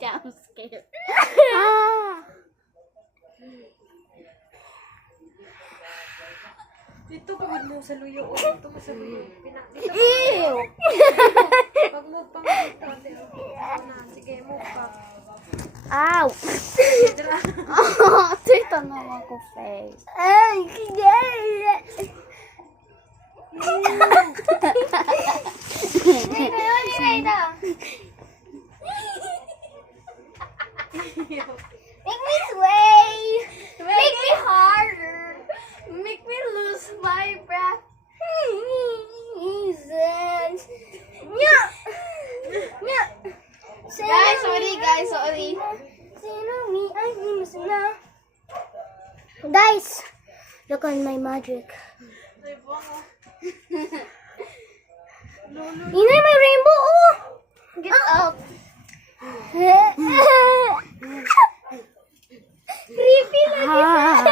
Jump scare. Dito pagod mo sa luyo. Dito mo sa luyo. Dito. Ew! Pag move pa mo dito. Sige, move pa. Ow! Dira. Oh, tita naman ko face. Ay, kaya! Make me sway! Make me harder! Make me lose my breath! Jesus! Guys, sorry. Guys, look on my magic. You know my rainbow? Oh! Get up. Creepy lagi.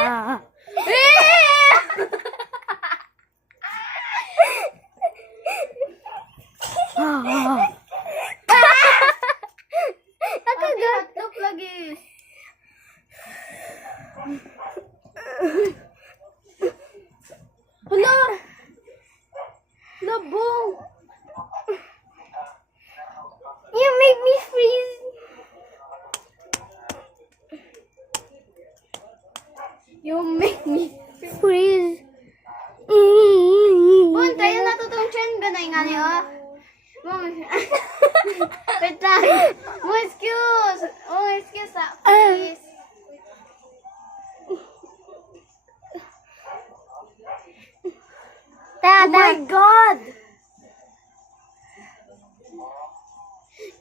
Nakagatop lagi. Hala! Labong! You make me freeze! You make me freeze! Bun, tayo na tutong chan ganay nga niyo. Wait lang. Excuse please. Oh my God!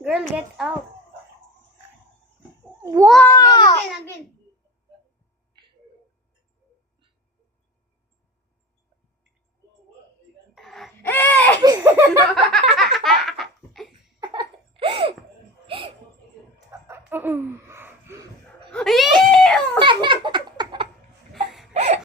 Girl, get out. Wow! Again.